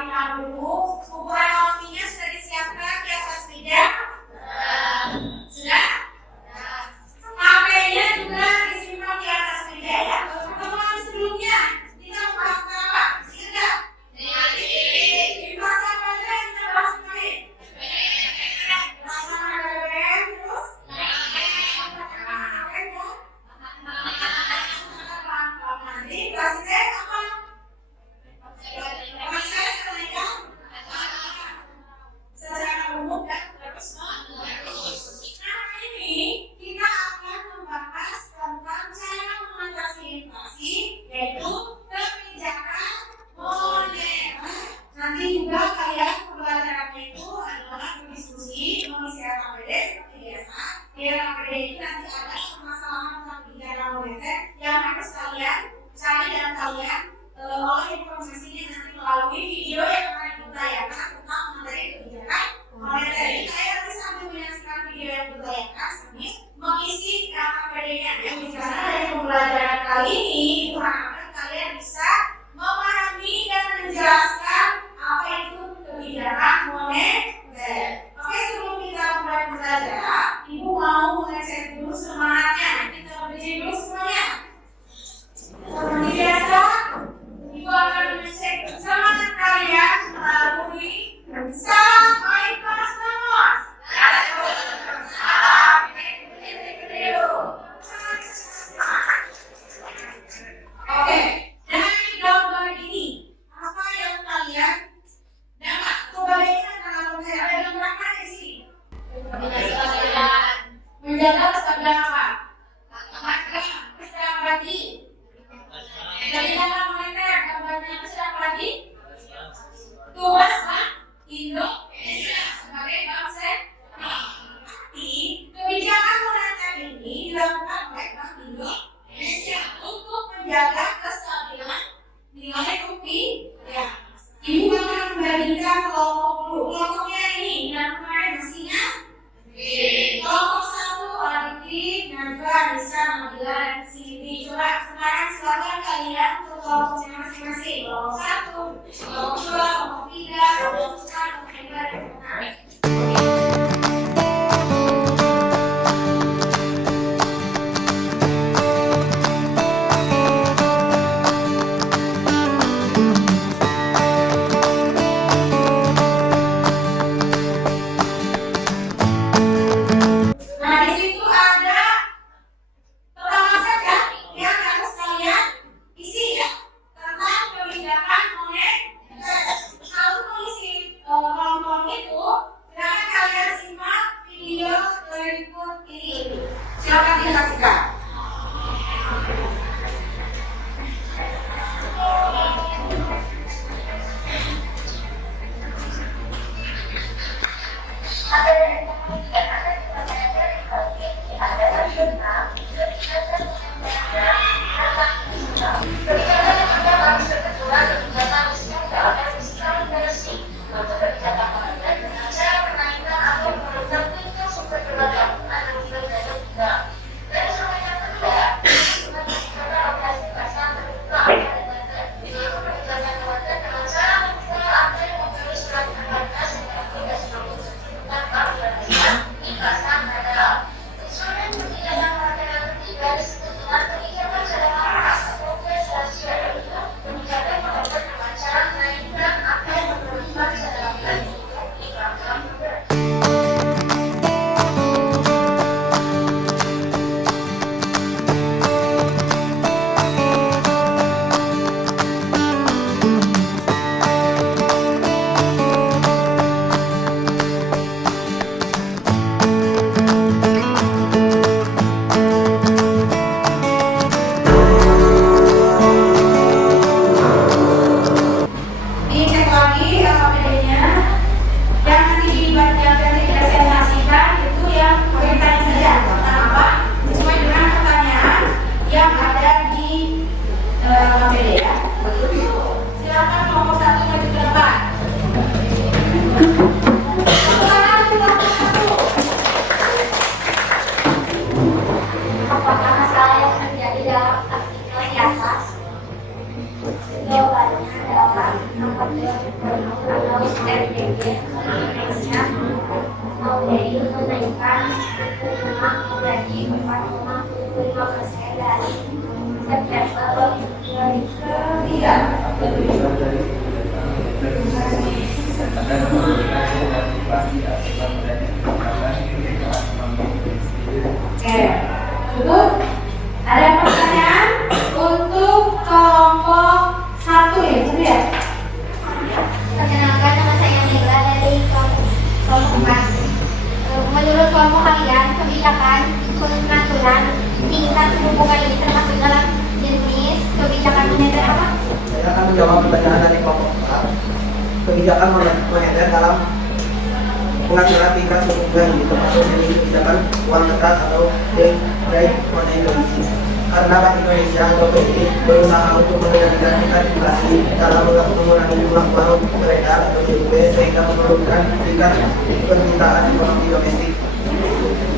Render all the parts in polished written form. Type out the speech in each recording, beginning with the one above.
kita dulu. Ukuran kopinya sudah disiapkan di atas meja? Sudah? HP-nya juga disimpan di atas meja ya. Pertemuan sebelumnya kita bahas apa? Ingat nggak? Di bahasa apa aja kita bahas kemarin? Bahasa BBM terus? Nanti bahasanya apa? Proses kenaikan secara umum dan terus menerus. Nah ini kita akan membahas tentang cara mengatasi inflasi, yaitu kebijakan moneter. Nanti juga kalian pembelajarannya itu adalah berdiskusi mengisi RKPD seperti biasa. Di RKPD itu nanti ada permasalahan tentang kebijakan moneter yang harus kalian cari dan kalian oleh informasinya nanti melalui video yang akan ditayangkan tentang materi kebijakan moneter. Jadi kalian nanti sambil menyaksikan video yang ditayangkan sambil mengisi RKPD-nya. Yang bicara dari pembelajaran kali ini itu harapkan kalian bisa memahami dan menjelaskan apa itu kebijakan moneter. Oke, sebelum kita mulai belajar, Ibu mau mengecek dulu semangatnya. Kita berdiri dulu semuanya. Seperti biasa, Ibu akan mengecek semangat kalian melalui salam oleh kelas nomor. Oke, dari gambar ini apa yang kalian dapat? Coba lihat kalau ada gambar apa di sini? Menjaga kestabilan apa? Kesejahteraan lagi. Dari dalam moneter gambarnya kesejahteraan lagi. Tugas Bank Indonesia sebagai bank sentral. Tapi kebijakan moneter ini dilakukan oleh Bank Indonesia untuk menjaga kestabilan nilai rupiah. Ibu akan membandingkan kelompok dulu. Kelompoknya ini yang kemarin mestinya kelompok 1 Aditi, Najwa, Anissa, Nabila, dan Siti. Coba sekarang silakan kalian untuk kelompoknya masing-masing. Kelompok 1, kelompok 2, kelompok 3, kelompok 4, kelompok 5, dan kelompok 6. Nah, di situ ada pertama saja yang harus kalian isi ya tentang kebijakan moneter. Kalau mengisi kolom-kolom itu, silakan kalian simak video berikut ini. Silakan disaksikan. Kebijakan kelompok kalian kebijakan pengaturan tingkat suku bunga ini termasuk dalam jenis kebijakan moneter apa? Saya akan menjawab pertanyaan dari kelompok 4. Kebijakan moneter dalam pengaturan tingkat suku bunga ini termasuk jenis kebijakan uang tetap atau rate money. Karena Bank Indonesia atau BI berusaha untuk mengendalikan tingkat inflasi dalam mengurangi jumlah uang beredar atau JUB sehingga menurunkan tingkat permintaan ekonomi domestik.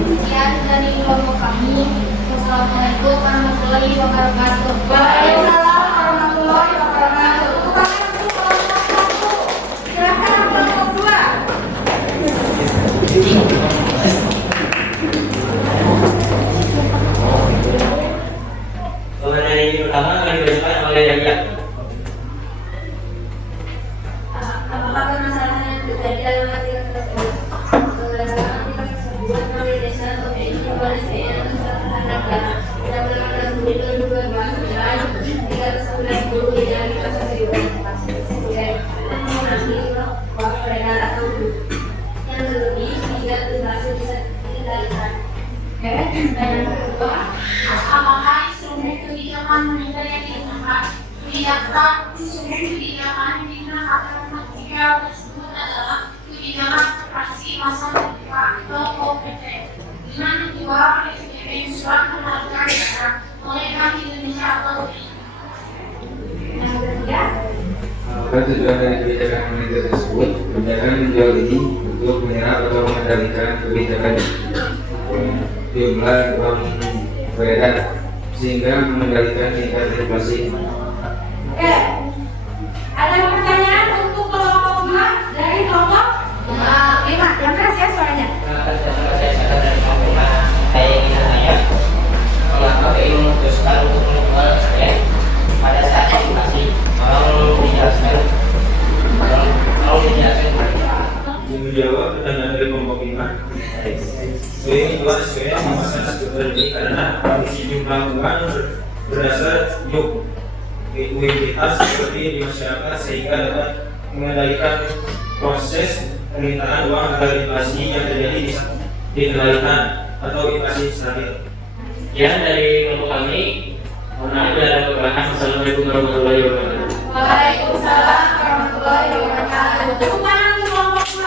Sekian dari kelompok kami. Wassalamualaikum warahmatullahi wabarakatuh. Waalaikumsalam warahmatullahi wabarakatuh. Tepuk tangan untuk kelompok 1. Silakan kelompok 2. Mengenai ini pertama akan dibacakan oleh Yahya. Apakah permasalahan yang terjadi dalam artikel tersebut? Dalam artikel tersebut, Bank Indonesia atau BI Polisi yang terhadap tidak melakukan pemilu 2009 hingga 19 kasus sebagai mengurangi uang beredar atau yang berlebih sehingga inflasi bisa dikendalikan. Dan yang kedua, apakah instrumen kebijakan moneter yang digunakan kebijakan tersebut adalah kebijakan operasi pasar terbuka atau OPT dengan dijual oleh SBM surat berharga oleh Bank Indonesia atau BI. Yang ketiga, Apakah tujuan dari kebijakan moneter tersebut? Kebijakan menjual ini untuk menyerap atau mengendalikan kebijakan jumlah uang beredar sehingga mengendalikan tingkat inflasi. Oke. Ada pertanyaan untuk kelompok 2 dari kelompok 5. Yang keras ya suaranya. Saya ingin tanya, mengapa BI memutuskan untuk menjual SPN pada saat inflasi? Tolong dijelaskan. Menjawab pertanyaan dari kelompok 5. BI menjual SPN di masa terjadi karena kondisi jumlah uang berdasar likuiditas seperti di masyarakat sehingga dapat mengendalikan proses permintaan uang agar inflasi yang terjadi dikendalikan atau inflasi stabil. Ya, dari kelompok kami, mohon maaf bila ada kekurangan. Assalamualaikum warahmatullahi wabarakatuh. Waalaikumsalam warahmatullahi wabarakatuh. Tepuk tangan untuk kelompok 2.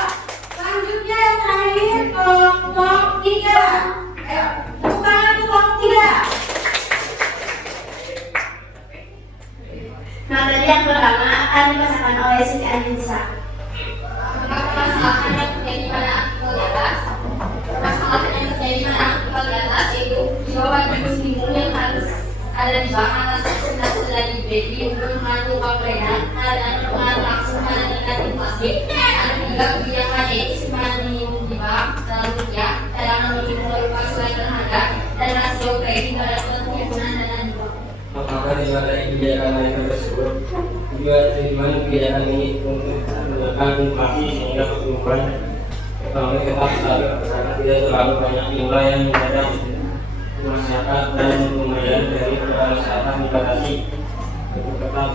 Selanjutnya yang terakhir kelompok 3. Ayo, tepuk tangan untuk kelompok 3. materi yang pertama akan dibacakan oleh Siti Anissa. Permasalahan yang terjadi pada artikel di atas, yaitu jawaban ibu yang harus ada di bank atas presentasi dari BI untuk mengatur uang beredar dan pengaruh langsung pada tingkat inflasi. Ada 3 kebijakan yaitu simpanan minimum di bank dalam rupiah, cadangan minimum berupa surat berharga, dan rasio kredit pada penghimpunan dana di bank. Apakah dari kebijakan moneter tersebut juga tujuan kebijakan ini untuk menekan inflasi sehingga pertumbuhan ekonomi tetap stabil karena tidak terlalu banyak jumlah yang mendadak di masyarakat dan kemudian dari kesehatan dibatasi untuk tetap.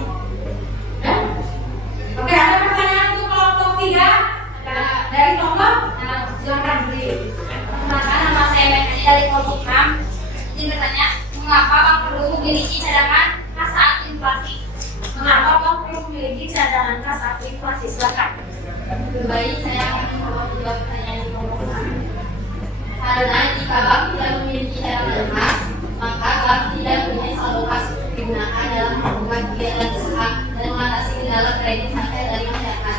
Oke, ada pertanyaan untuk kelompok 3 dari kelompok? Silakan beri. Perkenalkan, nama saya Mekani dari kelompok 6. Izin bertanya, mengapa bank perlu memiliki cadangan kas saat inflasi? Mengapa bank perlu memiliki cadangan kas saat inflasi? Silakan. Baik, saya akan mencoba menjawab pertanyaan di kelompok 6. Karena jika bank tidak memiliki cadangan kas, maka bank tidak punya saldo kas untuk digunakan dalam melakukan kegiatan usaha dan mengatasi kendala kredit sampai dari masyarakat.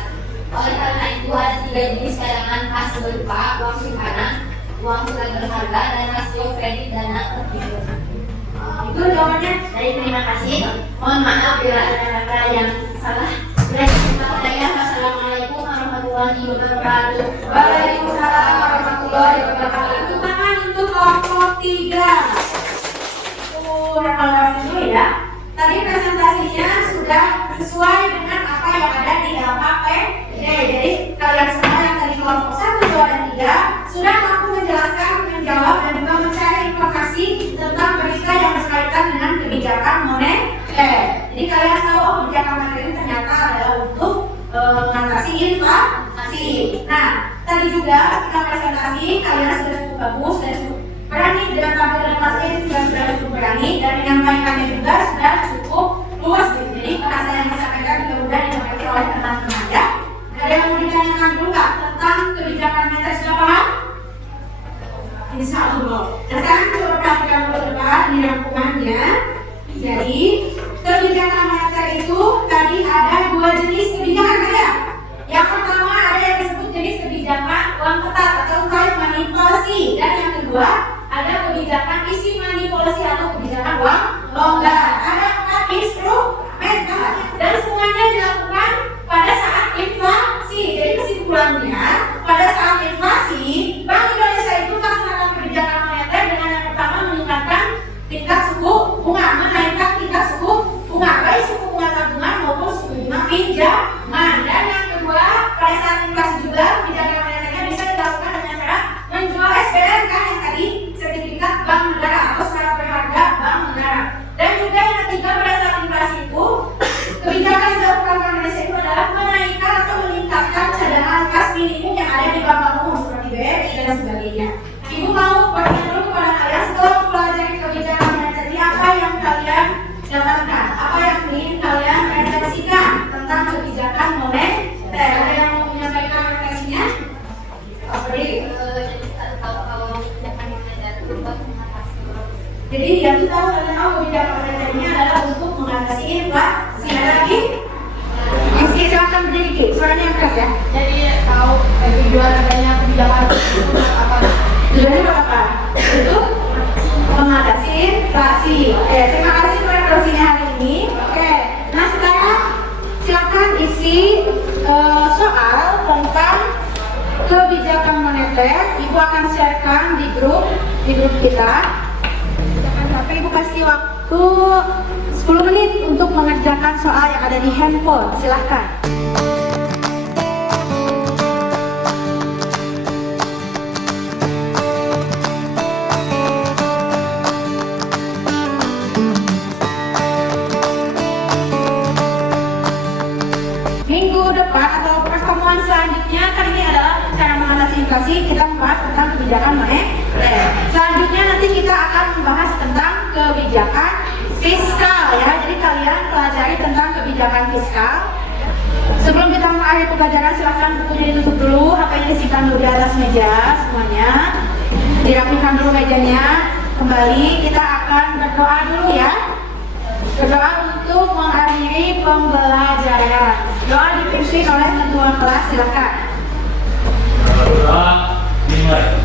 Oleh karena itu, ada 3 jenis cadangan kas berupa uang simpanan, uang surat berharga, dan rasio kredit dana tertidur. Itu jawabannya. Baik, terima kasih. Mohon maaf bila ada kata yang salah. Wassalamualaikum warahmatullahi wabarakatuh. Waalaikumsalam warahmatullahi wabarakatuh. Tepuk tangan untuk kelompok 3. Evaluasi dulu ya. Tadi presentasinya sudah sesuai dengan apa yang ada di dalam APD. Jadi kalian semua yang dari kelompok 1, 2, dan 3 sudah mampu menjelaskan, menjawab, dan juga mencari informasi tentang berita yang berkaitan dengan kebijakan moneter. Jadi kalian tahu kebijakan moneter ini ternyata adalah untuk mengatasi inflasi. Nah, tadi juga kita presentasi kalian sudah bagus dan cukup berani dengan tampilan kelasnya sudah cukup berani dan menyampaikannya juga sudah cukup luas gitu. Jadi bahasa yang disampaikan juga mudah dimengerti oleh teman-teman ya. Ada yang mau ditanyakan dulu nggak tentang kebijakan moneter, sudah paham? Insya Allah. Nah sekarang coba perhatikan dulu depan di rangkumannya. Jadi kebijakan moneter itu tadi ada dua jenis kebijakan ada. Yang pertama ada yang disebut jenis kebijakan uang ketat atau tight money policy, dan yang kedua ada kebijakan easy money policy atau kebijakan uang longgar. Ada 4 instrumen dan semuanya dilakukan pada saat inflasi. Jadi kesimpulannya pada saat inflasi Bank Indonesia itu melaksanakan kebijakan moneter dengan yang pertama meningkatkan tingkat suku bunga, menaikkan tingkat suku bunga, baik suku bunga tabungan maupun suku bunga pinjaman. Dan yang kedua pada saat inflasi juga kebijakan moneternya bisa dilakukan dengan cara menjual SBN kan yang tadi sertifikat bank negara atau secara berharga bank negara. Dan juga yang ketiga pada saat inflasi itu kebijakan yang dilakukan Bank Indonesia itu adalah menaikkan atau meningkatkan cadangan kas minimum yang ada di bank umum seperti BRI dan sebagainya. Ibu mau bertanya dulu kepada kalian setelah mempelajari kebijakan moneter ini apa yang kalian dapatkan? Apa yang ingin kalian refleksikan tentang kebijakan moneter? Ada yang mau menyampaikan refleksinya? Jadi yang kita harus tahu kebijakan moneter ini adalah untuk mengatasi inflasi. Ada lagi? Meski silakan berdiri Ki, suaranya yang keras ya. Jadi tahu tujuan adanya kebijakan itu apa? Tujuannya apa? Untuk mengatasi inflasi. Oke, terima kasih untuk refleksinya hari ini. Oke, nah sekarang silakan isi soal tentang kebijakan moneter. Ibu akan sharekan di grup kita. Jangan sampai Ibu kasih waktu 10 menit untuk mengerjakan soal yang ada di handphone. Silahkan. Minggu depan atau pertemuan selanjutnya kan ini adalah cara mengatasi inflasi. Kita membahas tentang kebijakan moneter. Selanjutnya nanti kita akan membahas tentang kebijakan fiskal ya. Jadi kalian pelajari tentang kebijakan fiskal. Sebelum kita mengakhiri pelajaran silahkan bukunya ditutup dulu, HP-nya disimpan dulu di atas meja semuanya. Dirapikan dulu mejanya. Kembali kita akan berdoa dulu ya. Berdoa untuk mengakhiri pembelajaran. Doa dipimpin oleh ketua kelas, silakan. Doa dimulai.